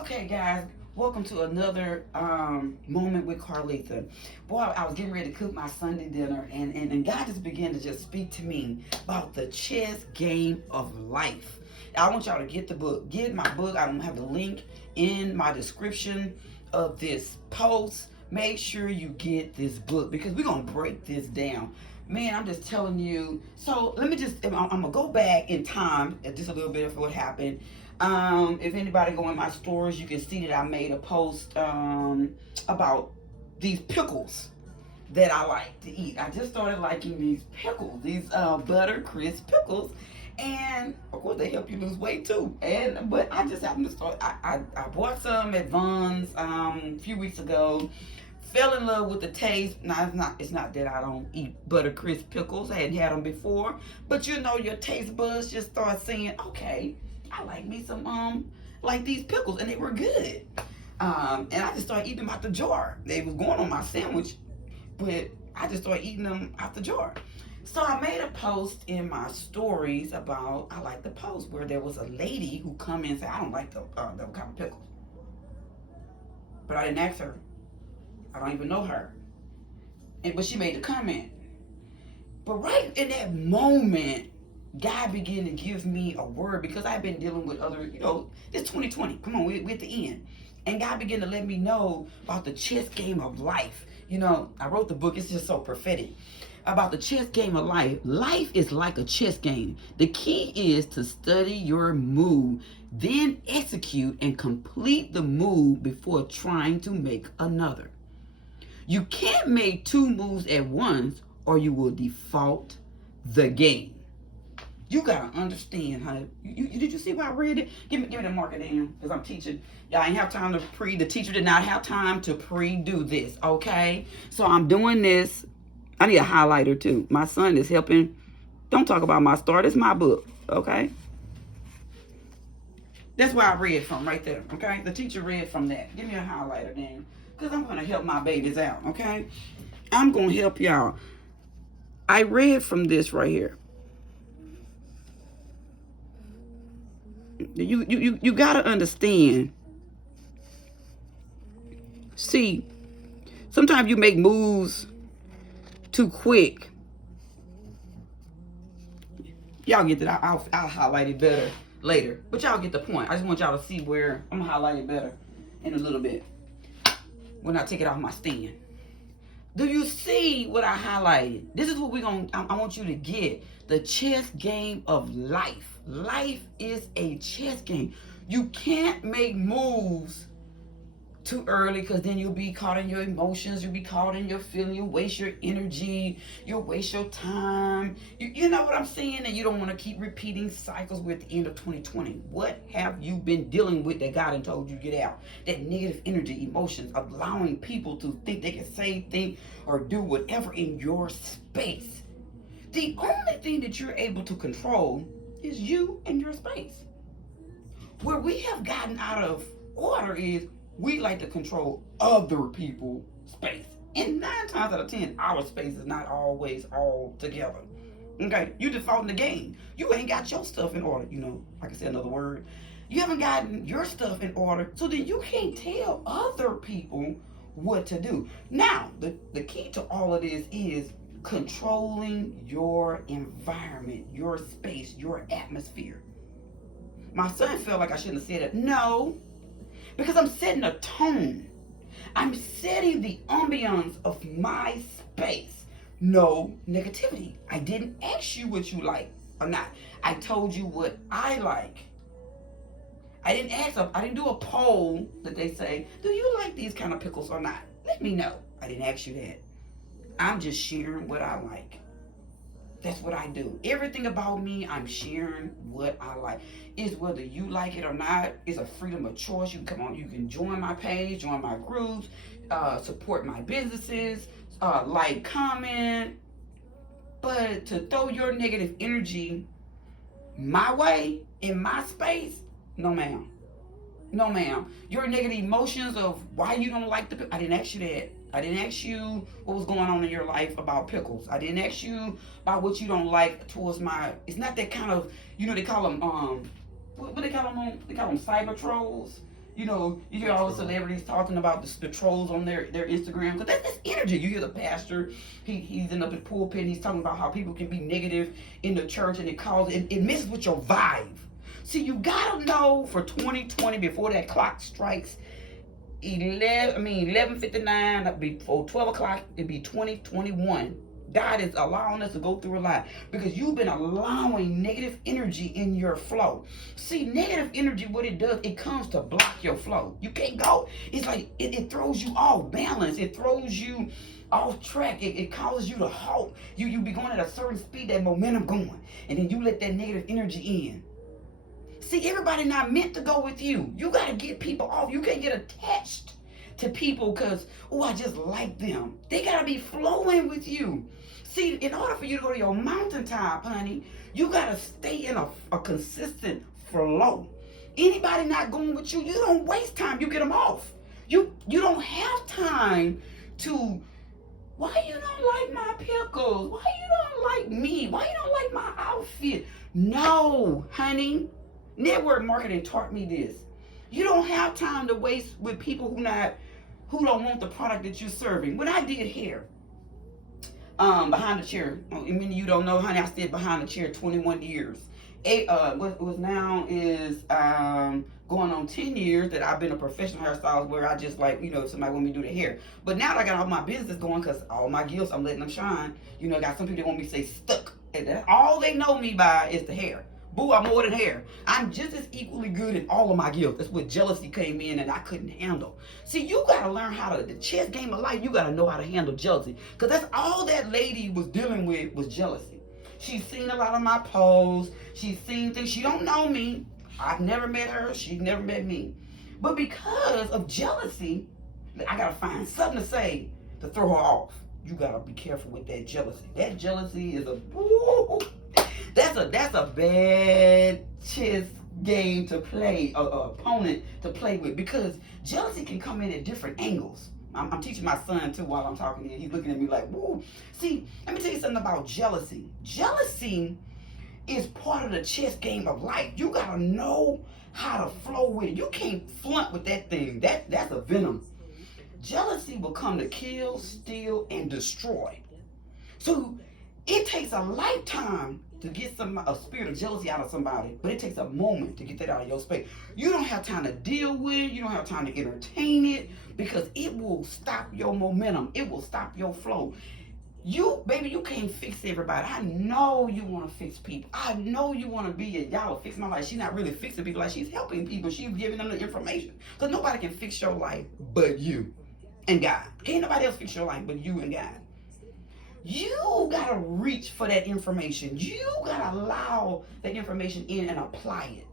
Okay, guys, welcome to another moment with Carleatha. Boy, I was getting ready to cook my Sunday dinner, and God just began to just speak to me about the chess game of life. I want y'all to get the book. Get my book. I don't have the link in my description of this post. Make sure you get this book because we're going to break this down. Man, I'm just telling you. So let me just, I'm going to go back in time just a little bit of what happened. If anybody go in my stores, you can see that I made a post about these pickles that I like to eat. I just started liking these pickles, these butter crisp pickles, and of course they help you lose weight too. And but I just happened to start. I bought some at Vaughn's a few weeks ago. Fell in love with the taste. Now it's not that I don't eat butter crisp pickles. I hadn't had them before, but you know your taste buds just start saying, okay, I like me some like these pickles, and they were good. And I just started eating them out the jar. They was going on my sandwich, but I just started eating them out the jar. So I made a post in my stories about I like the post where there was a lady who come in and said I don't like the kind of pickles, but I didn't ask her. I don't even know her, but she made the comment. But right in that moment, God began to give me a word because I've been dealing with other, this 2020. Come on, we're at the end. And God began to let me know about the chess game of life. I wrote the book, it's just so prophetic. About the chess game of life. Life is like a chess game. The key is to study your move, then execute and complete the move before trying to make another. You can't make two moves at once or you will default the game. You gotta understand how. Did you see why I read it? Give me the marker down, because I'm teaching. Y'all ain't have time to the teacher did not have time to do this, okay? So I'm doing this. I need a highlighter too. My son is helping. Don't talk about my start. It's my book, okay? That's where I read from right there, okay? The teacher read from that. Give me a highlighter then, because I'm gonna help my babies out, okay? I'm gonna help y'all. I read from this right here. You gotta understand. See, sometimes you make moves too quick. Y'all get that. I'll highlight it better later, but y'all get the point. I just want y'all to see where I'm gonna highlight it better in a little bit when I take it off my stand. Do you see what I highlighted? This is what I want you to get. The chess game of life. Life is a chess game. You can't make moves too early because then you'll be caught in your emotions. You'll be caught in your feeling. You'll waste your energy. You'll waste your time. You know what I'm saying? And you don't want to keep repeating cycles. We're at the end of 2020. What have you been dealing with that God had told you to get out? That negative energy, emotions, allowing people to think they can say, think, or do whatever in your space. The only thing that you're able to control is you and your space. Where we have gotten out of order is we like to control other people's space. And 9 times out of 10, our space is not always all together. Okay, you defaulting the game. You ain't got your stuff in order. Like I said, another word. You haven't gotten your stuff in order, so then you can't tell other people what to do. Now, the key to all of this is controlling your environment, your space, your atmosphere. My son felt like I shouldn't have said it. No, because I'm setting a tone. I'm setting the ambiance of my space. No negativity. I didn't ask you what you like or not. I told you what I like. I didn't do a poll that they say, do you like these kind of pickles or not? Let me know. I didn't ask you that. I'm just sharing what I like. That's what I do. Everything about me, I'm sharing what I like. It's whether you like it or not. It's a freedom of choice. You can come on. You can join my page, join my groups, support my businesses, like, comment. But to throw your negative energy my way in my space, no ma'am. No ma'am. Your negative emotions of why you don't like I didn't ask you that. I didn't ask you what was going on in your life about pickles. I didn't ask you about what you don't like towards it's not that kind of, they call them, what do they call them? They call them cyber trolls. You hear all the celebrities talking about the trolls on their Instagram, because that's energy. You hear the pastor, he's in the pulpit, and he's talking about how people can be negative in the church, and it messes with your vibe. See, you gotta know for 2020, before that clock strikes 11:59, before 12 o'clock, it'd be 2021. God is allowing us to go through a lot because you've been allowing negative energy in your flow. See, negative energy, what it does, it comes to block your flow. You can't go. It's like it throws you off balance. It throws you off track. It causes you to halt. You be going at a certain speed, that momentum going, and then you let that negative energy in. See, everybody not meant to go with you. You got to get people off. You can't get attached to people because, oh, I just like them. They got to be flowing with you. See, in order for you to go to your mountaintop, honey, you got to stay in a consistent flow. Anybody not going with you, you don't waste time. You get them off. You don't have time to, why you don't like my pickles? Why you don't like me? Why you don't like my outfit? No, honey. Network marketing taught me this. You don't have time to waste with people who don't want the product that you're serving. When I did hair, behind the chair, many of you don't know, honey, I stayed behind the chair 21 years. What was now is going on 10 years that I've been a professional hairstylist, where I just like, if somebody want me to do the hair. But now that I got all my business going, because all my gifts, I'm letting them shine. I got some people that want me to say stuck. And that's all they know me by is the hair. Boo, I'm more than hair. I'm just as equally good in all of my gifts. That's what jealousy came in and I couldn't handle. See, you got to learn the chess game of life, you got to know how to handle jealousy. Because that's all that lady was dealing with, was jealousy. She's seen a lot of my posts. She's seen things. She don't know me. I've never met her. She's never met me. But because of jealousy, I got to find something to say to throw her off. You got to be careful with that jealousy. That jealousy is that's a bad chess game to play, opponent to play with, because jealousy can come in at different angles. I'm teaching my son too while I'm talking here. He's looking at me like, woo. See, let me tell you something about jealousy. Jealousy is part of the chess game of life. You gotta know how to flow with it. You can't flaunt with that thing. That's a venom. Jealousy will come to kill, steal, and destroy. So it takes a lifetime to get a spirit of jealousy out of somebody, but it takes a moment to get that out of your space. You don't have time to deal with it. You don't have time to entertain it, because it will stop your momentum. It will stop your flow. Baby, you can't fix everybody. I know you want to fix people. I know you want to be y'all fix my life. She's not really fixing people. Like, she's helping people. She's giving them the information. Because nobody can fix your life but you and God. Can't nobody else fix your life but you and God. You gotta reach for that information. You gotta allow that information in and apply it.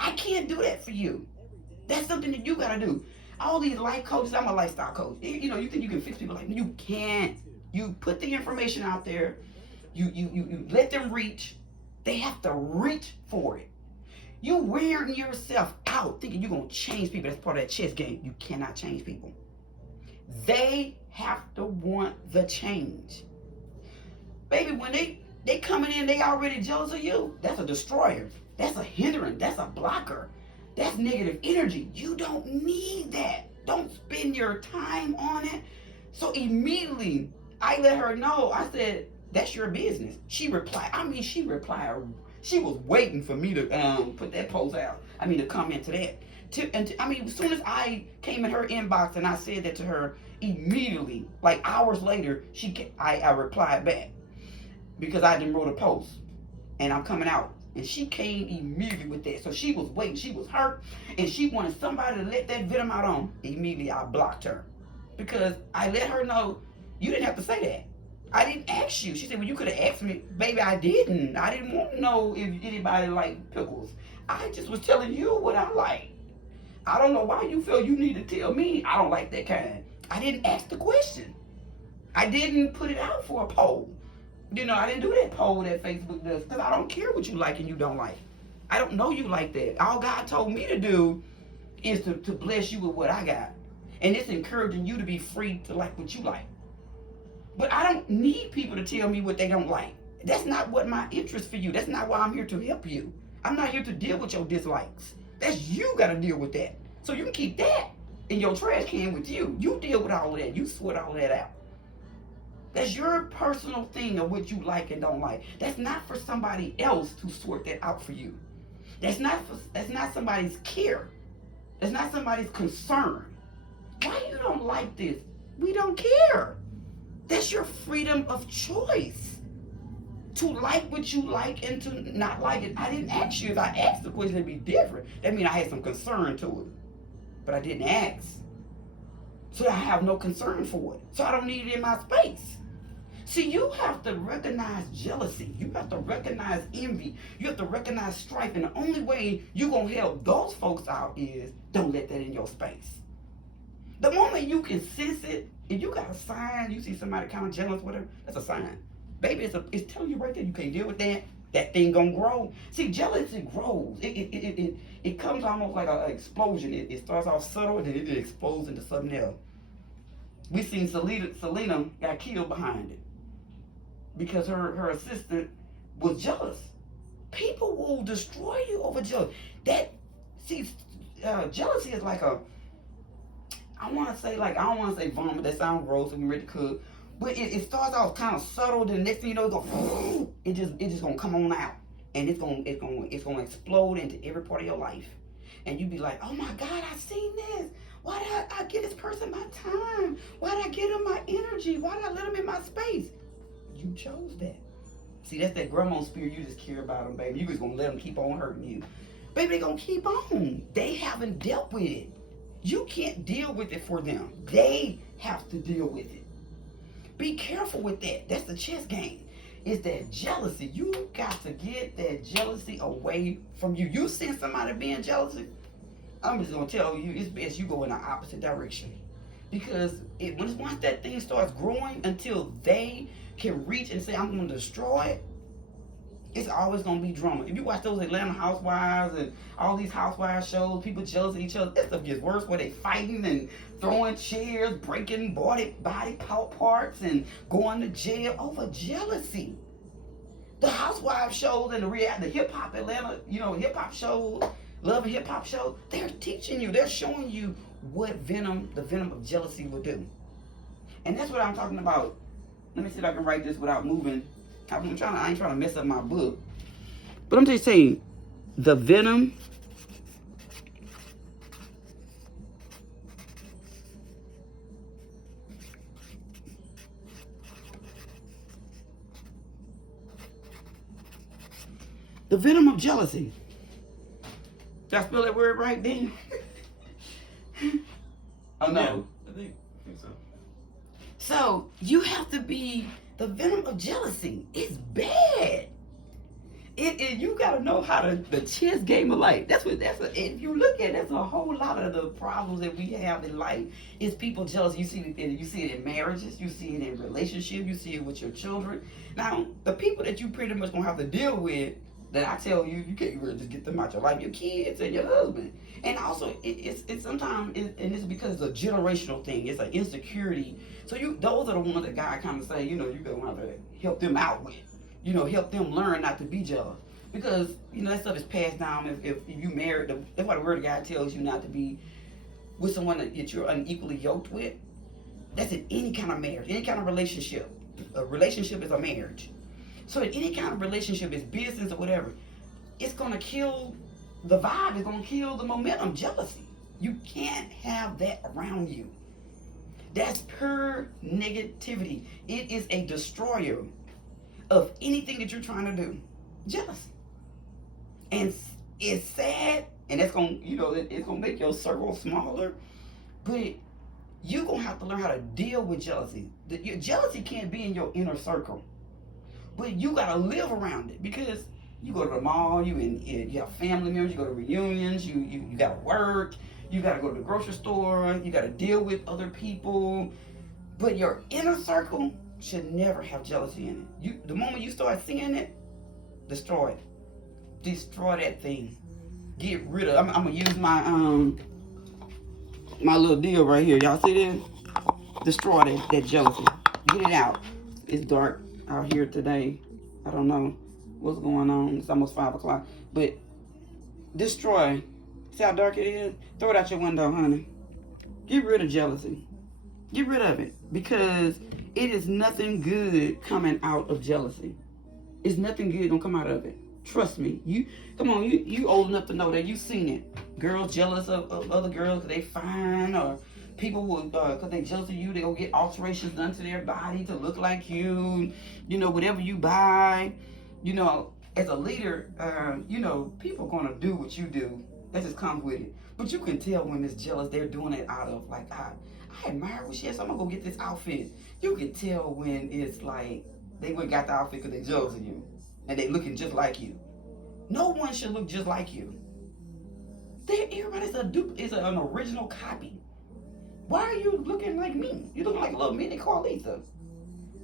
I can't do that for you. That's something that you gotta do. All these life coaches, I'm a lifestyle coach. You think you can fix people like me? You can't. You put the information out there. You let them reach. They have to reach for it. You wearing yourself out thinking you're gonna change people. That's part of that chess game. You cannot change people. They have to want the change. Baby, when they coming in, they already jealous of you. That's a destroyer. That's a hindrance. That's a blocker. That's negative energy. You don't need that. Don't spend your time on it. So immediately, I let her know. I said, that's your business. She replied. She was waiting for me to put that post out. To comment to that. As soon as I came in her inbox and I said that to her, immediately, like hours later, I replied back, because I didn't wrote a post and I'm coming out. And she came immediately with that. So she was waiting. She was hurt. And she wanted somebody to let that venom out on. Immediately, I blocked her. Because I let her know, you didn't have to say that. I didn't ask you. She said, well, you could have asked me. Baby, I didn't. I didn't want to know if anybody liked pickles. I just was telling you what I like. I don't know why you feel you need to tell me I don't like that kind. I didn't ask the question. I didn't put it out for a poll. I didn't do that poll that Facebook does, because I don't care what you like and you don't like. I don't know you like that. All God told me to do is to bless you with what I got. And it's encouraging you to be free to like what you like. But I don't need people to tell me what they don't like. That's not what my interest for you. That's not why I'm here to help you. I'm not here to deal with your dislikes. That's you got to deal with that. So you can keep that in your trash can with you. You deal with all of that. You sort all of that out. That's your personal thing of what you like and don't like. That's not for somebody else to sort that out for you. That's not somebody's care. That's not somebody's concern. Why you don't like this? We don't care. That's your freedom of choice. To like what you like and to not like it. I didn't ask you. If I asked the question, it'd be different. That means I had some concern to it. But I didn't ask. So I have no concern for it. So I don't need it in my space. See, you have to recognize jealousy. You have to recognize envy. You have to recognize strife. And the only way you're going to help those folks out is don't let that in your space. The moment you can sense it, if you got a sign, you see somebody kind of jealous, whatever, that's a sign. Baby, it's telling you right there, you can't deal with that. That thing gonna grow. See, jealousy grows. It comes almost like an explosion. It starts off subtle and then it explodes into something else. We seen Selena got killed behind it because her assistant was jealous. People will destroy you over jealousy. Jealousy is like a, I don't want to say vomit. That sounds gross and ready to cook. But it starts off kind of subtle. Then the next thing you know, it just gonna come on out, and it's gonna explode into every part of your life, and you be like, oh my God, I seen this. Why did I give this person my time? Why did I give them my energy? Why did I let them in my space? You chose that. See, that's that grandma spirit. You just care about them, baby. You just gonna let them keep on hurting you, baby. They gonna keep on. They haven't dealt with it. You can't deal with it for them. They have to deal with it. Be careful with that. That's the chess game. It's that jealousy. You got to get that jealousy away from you. You see somebody being jealous, I'm just going to tell you, it's best you go in the opposite direction. Because once that thing starts growing until they can reach and say, I'm going to destroy it, it's always going to be drama. If you watch those Atlanta Housewives and all these housewives shows, people jealous of each other, that stuff gets worse where they fighting and throwing chairs, breaking body parts and going to jail over jealousy. The housewives shows and the hip-hop Atlanta, hip-hop shows, Love and Hip-Hop shows, they're teaching you, they're showing you what the venom of jealousy will do. And that's what I'm talking about. Let me see if I can write this without moving. I ain't trying to mess up my book. But I'm just saying, the venom of jealousy. Did I spell that word right then? Oh no. Yeah, I think so. So you have to be the venom of jealousy. It's bad. You gotta know how the chess game of life. If you look at it, that's a whole lot of the problems that we have in life is people jealous. You see it in marriages, you see it in relationships, you see it with your children. Now, the people that you pretty much gonna have to deal with, that I tell you, you can't really just get them out your life, your kids and your husband. And also, it's sometimes, and it's because it's a generational thing. It's an insecurity. So those are the ones that God kind of say, you're gonna have to help them out with. Help them learn not to be jealous. Because, that stuff is passed down. If you married, that's why the word of God tells you not to be with someone that you're unequally yoked with. That's in any kind of marriage, any kind of relationship. A relationship is a marriage. So in any kind of relationship, it's business or whatever, it's going to kill the vibe. It's going to kill the momentum, jealousy. You can't have that around you. That's pure negativity. It is a destroyer of anything that you're trying to do. Jealousy. And it's sad, and it's going to make your circle smaller, but you're going to have to learn how to deal with jealousy. Your jealousy can't be in your inner circle. But you gotta live around it, because you go to the mall, you have family members, you go to reunions, you gotta work, you gotta go to the grocery store, you gotta deal with other people. But your inner circle should never have jealousy in it. The moment you start seeing it, destroy it. Destroy that thing. Get rid of it. I'm gonna use my my little deal right here. Y'all see this? Destroy that jealousy. Get it out. It's dark out here today. I don't know what's going on. It's almost 5 o'clock. But destroy See how dark it is? Throw it out your window, honey. Get rid of jealousy. Get rid of it, because it is nothing good coming out of jealousy. It's nothing good gonna come out of it. Trust me. You come on. You old enough to know that. You seen it. Girls jealous of other girls because they fine, or people will because they jealous of you. They go get alterations done to their body to look like you. You know, whatever you buy. You know, as a leader, you know, people gonna do what you do. That just comes with it. But you can tell when it's jealous. They're doing it out of like, I admire what she has, so I'm gonna go get this outfit. You can tell when it's like they went got the outfit because they jealous of you and they looking just like you. No one should look just like you. Everybody's an original copy. Why are you looking like me? You looking like a little mini Carleatha.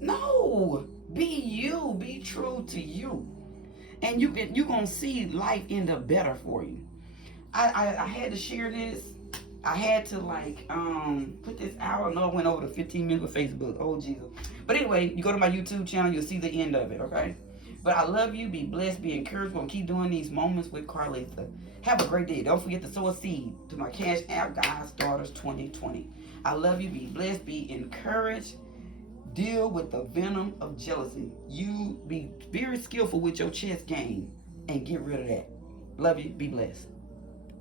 No, be you. Be true to you, and you gonna see life end up better for you. I had to share this. I had to like put this out. I know I went over the 15 minutes with Facebook. Oh Jesus. But anyway, you go to my YouTube channel, you'll see the end of it, okay? But I love you. Be blessed. Be encouraged. We're going to keep doing these moments with Carleatha. Have a great day. Don't forget to sow a seed to my Cash App, God's Daughters 2020. I love you. Be blessed. Be encouraged. Deal with the venom of jealousy. You be very skillful with your chess game and get rid of that. Love you. Be blessed.